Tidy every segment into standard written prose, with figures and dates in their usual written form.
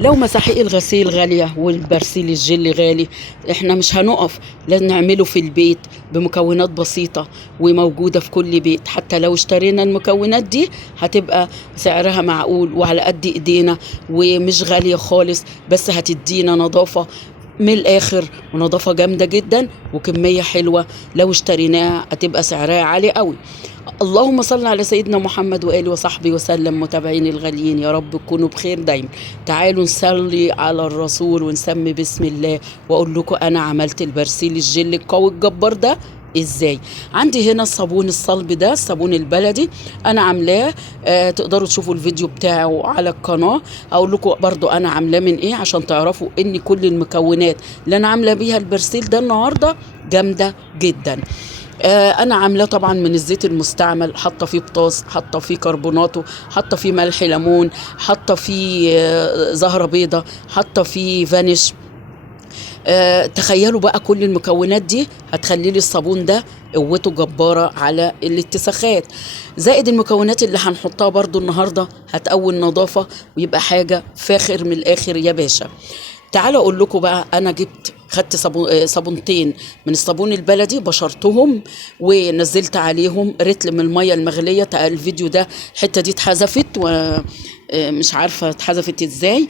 لو مساحيق الغسيل غالية والبرسيل الجل غالي، احنا مش هنقف، لازم نعمله في البيت بمكونات بسيطة وموجودة في كل بيت. حتى لو اشترينا المكونات دي هتبقى سعرها معقول وعلى قد ايدينا ومش غالية خالص، بس هتدينا نظافة من الاخر، ونظافة جامدة جدا وكمية حلوة. لو اشتريناها هتبقى سعرها عالي قوي. اللهم صل على سيدنا محمد وآله وصحبه وسلم. متابعين الغاليين، يا رب تكونوا بخير دايما. تعالوا نصلي على الرسول ونسمي بسم الله، واقول لكم انا عملت البرسيل الجل القوي الجبار ده ازاي. عندي هنا الصابون الصلب ده، الصابون البلدي انا عاملاه. تقدروا تشوفوا الفيديو بتاعه على القناة. اقول لكم برضو انا عاملاه من ايه عشان تعرفوا ان كل المكونات اللي انا عاملة بيها البرسيل ده النهاردة جامدة جدا. انا عاملاه طبعا من الزيت المستعمل، حاطه فيه بطاس، حاطه فيه كربوناتو، حاطه فيه ملح ليمون، حاطه فيه زهره بيضه، حاطه فيه فانيش. تخيلوا بقى كل المكونات دي هتخلي لي الصابون ده قوته جبارة على الاتساخات، زائد المكونات اللي هنحطها برضو النهاردة هتقوي النظافة ويبقى حاجة فاخر من الآخر يا باشا. تعالوا اقول لكم بقى، انا خدت صابونتين من الصابون البلدي، بشرتهم ونزلت عليهم رتل من الميه المغليه. الفيديو ده الحته دي اتحذفت ومش عارفه اتحذفت ازاي.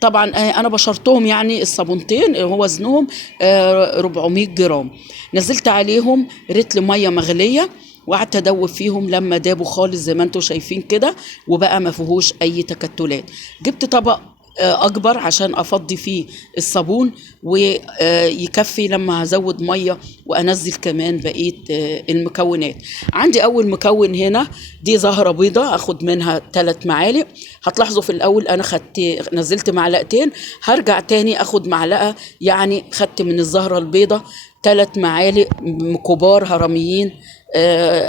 طبعا انا بشرتهم، يعني الصابونتين هو وزنهم 400 جرام. نزلت عليهم رتل ميه مغليه وقعدت ادوب فيهم لما دابوا خالص زي ما انتم شايفين كده، وبقى ما فيهوش اي تكتلات. جبت طبق اكبر عشان افضي فيه الصابون ويكفي لما هزود ميه وانزل كمان بقيه المكونات. عندي اول مكون هنا دي زهره بيضه، اخد منها 3 معالق. هتلاحظوا في الاول انا نزلت معلقتين، هرجع تاني اخد معلقه، يعني خدت من الزهره البيضه 3 معالق كبار هرميين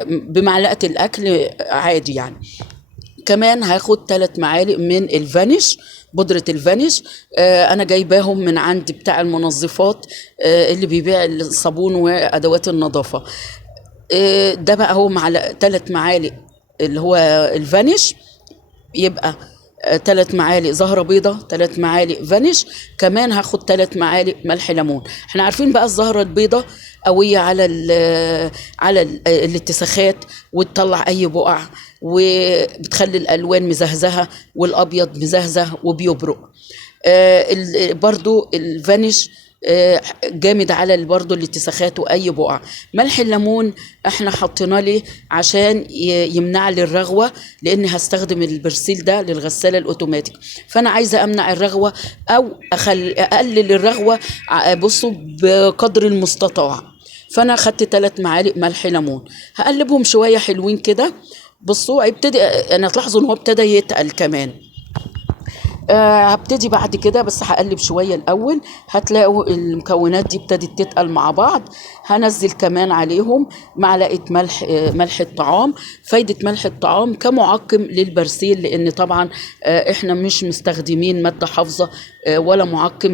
بمعلقه الاكل عادي يعني. كمان هاخد 3 معالق من الفانيش، بودرة الفانيش. انا جايباهم من عند بتاع المنظفات اللي بيبيع الصابون وادوات النظافة. ده بقى هو 3 معالق اللي هو الفانيش، يبقى 3 معالق زهرة بيضة، 3 معالق فانيش. كمان هاخد 3 معالق ملح ليمون. احنا عارفين بقى الزهرة البيضة قوية على الاتساخات، وتطلع اي بقع، وبتخلي الالوان مزهزهة، والابيض مزهزه وبيبرق. برضو الفانيش جامد على برضو الاتساخات واي بقع. ملح الليمون احنا حطيناه ليه؟ عشان يمنع لي الرغوه، لان هستخدم البرسيل ده للغساله الاوتوماتيك، فانا عايزه امنع الرغوه او اقلل الرغوه بصوا بقدر المستطاع. فانا خدت 3 معالق ملح ليمون، هقلبهم شويه حلوين كده. بصوا هيبتدي، انا تلاحظوا ان هو ابتدى يتقل كمان. هبتدي بعد كده، بس هقلب شوية الأول. هتلاقوا المكونات دي ابتدت تتقل مع بعض. هنزل كمان عليهم معلقة ملح الطعام. فايدة ملح الطعام كمعقم للبرسيل، لأن طبعا احنا مش مستخدمين مادة حافظة ولا معقم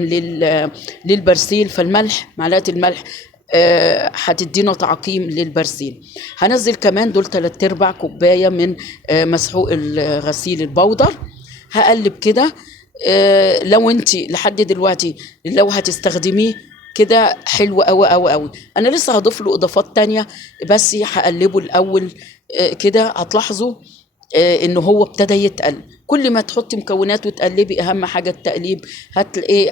للبرسيل، فالملح، معلقة الملح هتدينا تعقيم للبرسيل. هنزل كمان دول 3/4 كوباية من مسحوق الغسيل البودر. هقلب كده. لو انت لحد دلوقتي لو هتستخدميه كده حلو قوي قوي قوي. انا لسه هضيف له اضافات تانية، بس هقلبه الاول كده. هتلاحظوا ان هو ابتدى يتقل. كل ما تحطي مكونات وتقلبي، اهم حاجه التقليب،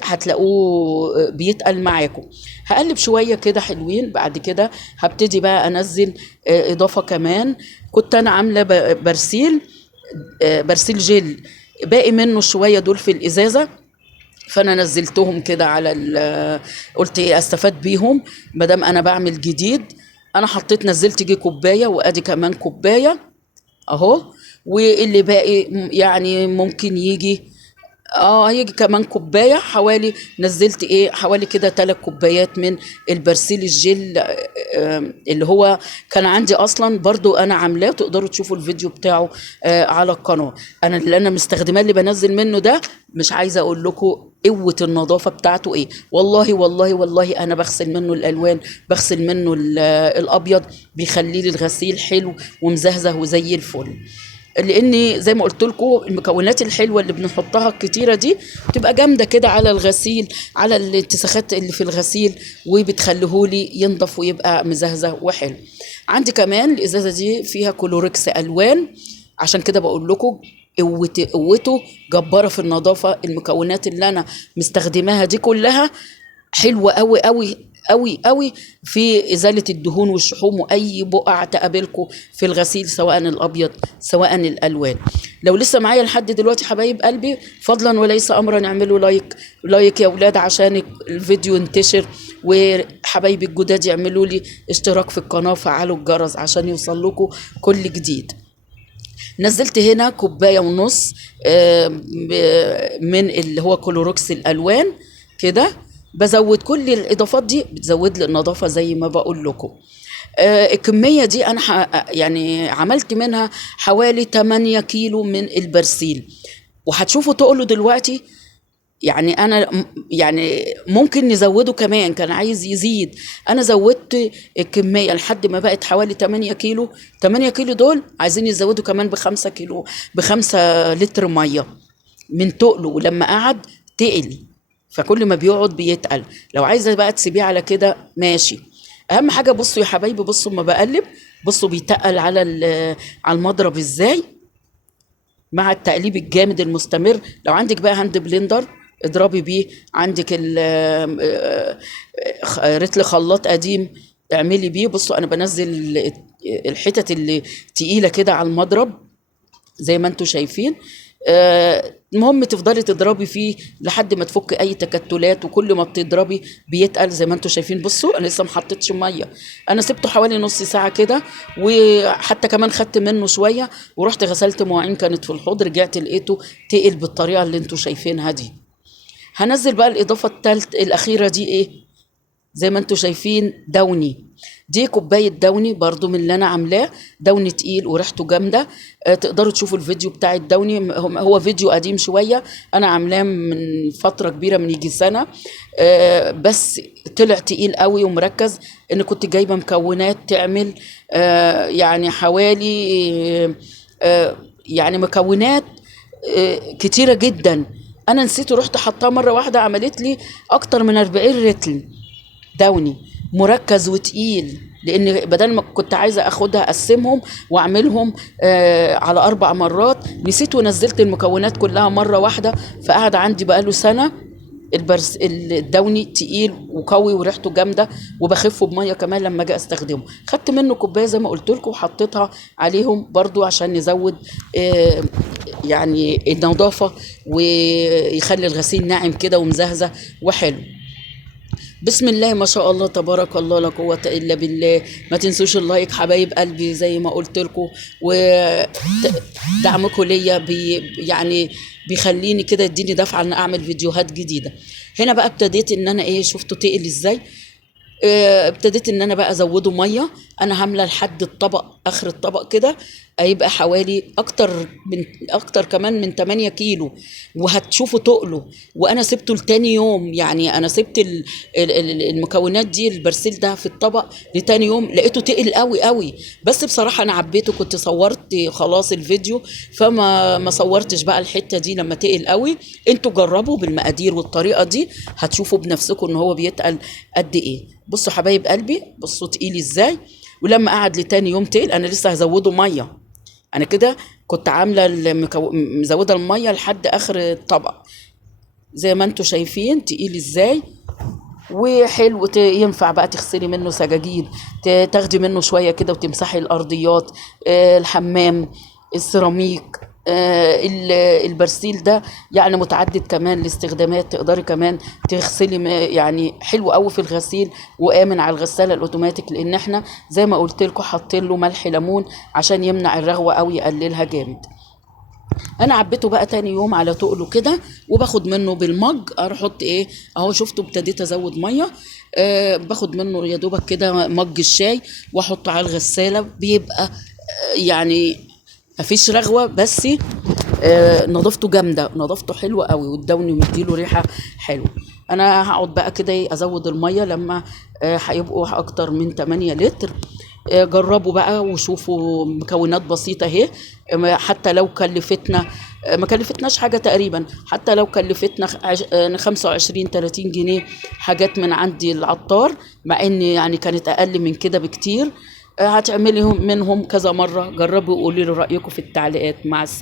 هتلاقوه بيتقل معاكم. هقلب شويه كده حلوين. بعد كده هبتدي بقى انزل اضافه كمان. كنت انا عامله برسيل جل، باقي منه شويه دول في الازازه، فانا نزلتهم كده على قلت ايه استفاد بيهم ما دام انا بعمل جديد. انا حطيت نزلت جي كوبايه، وادي كمان كوبايه اهو. واللي باقي يعني ممكن هيجي كمان كوبايه. حوالي نزلت حوالي كده 3 كوبايات من البرسيل الجل اللي هو كان عندي اصلا، برضو انا عاملاه. تقدروا تشوفوا الفيديو بتاعه على القناه. اللي انا مستخدماه اللي بنزل منه ده، مش عايزه اقول لكم قوه النظافه بتاعته ايه. والله والله والله انا بغسل منه الالوان، بغسل منه الابيض، بيخلي لي الغسيل حلو ومزهزه وزي الفل. لان زي ما قلت لكم المكونات الحلوه اللي بنحطها الكتيره دي بتبقى جامده كده على الغسيل، على الاتساخات اللي في الغسيل، وبتخليهولي ينضف ويبقى مزهزه وحلو. عندي كمان الازازه دي فيها كلوركس الوان، عشان كده بقول لكم قوته جباره في النظافه. المكونات اللي انا مستخدماها دي كلها حلوه قوي قوي قوي قوي في ازاله الدهون والشحوم واي بقع تقابلكم في الغسيل، سواء الابيض سواء الالوان. لو لسه معايا لحد دلوقتي حبايب قلبي، فضلا وليس امرا اعملوا لايك، لايك يا اولاد عشان الفيديو ينتشر، وحبايبي الجداد يعملوا لي اشتراك في القناه وفعلوا الجرس عشان يوصل لكم كل جديد. نزلت هنا كوبايه ونص من اللي هو كلوروكس الالوان كده. بزود كل الاضافات دي، بتزود لي النظافه زي ما بقول لكم. الكميه دي انا يعني عملت منها حوالي 8 كيلو من البرسيل، وهتشوفوا تقولوا دلوقتي يعني انا يعني ممكن نزوده كمان، كان عايز يزيد. انا زودت الكميه لحد ما بقت حوالي 8 كيلو. 8 كيلو دول عايزين يزودوا كمان ب5 كيلو، ب5 لتر ميه من تقله، ولما قعد تقل، فكل ما بيقعد بيتقل. لو عايزه بقى تسيبيه على كده ماشي. اهم حاجه بصوا يا حبايبي، بصوا ما بقلب، بصوا بيتقل على المضرب ازاي مع التقليب الجامد المستمر. لو عندك بقى هاند بلندر اضربي بيه، عندك رتل خلاط قديم اعملي بيه. بصوا انا بنزل الحتت اللي تقيله كده على المضرب زي ما انتم شايفين. المهم تفضلي تضربي فيه لحد ما تفك اي تكتلات، وكل ما بتضربي بيتقل زي ما انتم شايفين. بصوا انا لسه ما حطيتش ميه، انا سبته حوالي نص ساعه كده، وحتى كمان خدت منه شويه ورحت غسلت مواعين كانت في الحوض، رجعت لقيته تقل بالطريقه اللي انتم شايفينها دي. هنزل بقى الاضافه الاخيره دي ايه، زي ما انتم شايفين دوني. دي كوبايه دوني برضو من اللي انا عاملاه، دوني تقيل وريحته جامده. تقدروا تشوفوا الفيديو بتاع الدوني، هو فيديو قديم شويه، انا عاملاه من فتره كبيره، من يجي سنه. بس طلع تقيل قوي ومركز، ان كنت جايبه مكونات تعمل يعني حوالي يعني مكونات كتيره جدا. انا نسيت ورحت حطها مره واحده، عملت لي اكتر من 40 رتل دوني مركز وتقيل، لان بدل ما كنت عايزه اخدها اقسمهم واعملهم على 4 مرات، نسيت ونزلت المكونات كلها مره واحده، فقعد عندي بقاله سنه. الدوني تقيل وقوي وريحته جامده، وبخفه بميه كمان لما اجي استخدمه. خدت منه كوبايه زي ما قلت لكم وحطيتها عليهم برضو عشان نزود يعني النظافه، ويخلي الغسيل ناعم كده ومزهزه وحلو. بسم الله ما شاء الله تبارك الله لا قوة إلا بالله. ما تنسوش اللايك حبايب قلبي زي ما قلت لكم، ودعمكم ليا يعني بيخليني كده، يديني دفعة ان اعمل فيديوهات جديدة. هنا بقى ابتديت ان انا شفتوا تقل ازاي. ابتديت ان انا بقى ازوده ميه. انا هامله لحد الطبق، اخر الطبق كده هيبقى حوالي اكتر كمان من 8 كيلو، وهتشوفوا تقله. وانا سبته لتاني يوم، يعني انا سبت المكونات دي البرسيل ده في الطبق لتاني يوم، لقيته تقل قوي قوي. بس بصراحه انا عبيته، كنت صورت خلاص الفيديو، فما صورتش بقى الحته دي لما تقل قوي. انتوا جربوا بالمقادير والطريقه دي، هتشوفوا بنفسكم ان هو بيتقل قد ايه. بصوا حبايب قلبي، بصوا تقيل ازاي. ولما قعد لتاني يوم تقل، انا لسه هزوده ميه. انا كده كنت عامله مزوده الميه لحد اخر الطبق زي ما انتوا شايفين تقيل ازاي وحلو. ينفع بقى تغسلي منه سجاجيد، تاخدي منه شويه كده وتمسحي الارضيات، الحمام، السيراميك. البرسيل ده يعني متعدد كمان الاستخدامات، تقدري كمان تغسلي يعني حلو قوي في الغسيل، وامن على الغساله الاوتوماتيك، لان احنا زي ما قلت لكم حاطين له ملح ليمون عشان يمنع الرغوه او يقللها جامد. انا عبيته بقى تاني يوم على تقله كده، وباخد منه بالمج احط اهو شفتوا ابتديت ازود ميه. باخد منه يا دوبك كده مج الشاي واحطه على الغساله، بيبقى يعني مفيش رغوه، بس نظافته جامده، نظافته حلوه قوي، والدوني مديله ريحه حلوه. انا هقعد بقى كده ازود الميه لما هيبقوا اكتر من 8 لتر. جربوا بقى وشوفوا مكونات بسيطة اهي. حتى لو كلفتنا ما كلفتناش حاجة تقريبا، حتى لو كلفتنا 25 30 جنيه حاجات من عندي العطار، مع ان يعني كانت اقل من كده بكتير. هتعملي منهم كذا مرة. جربوا وقولي لي رأيكم في التعليقات. مع السلامة.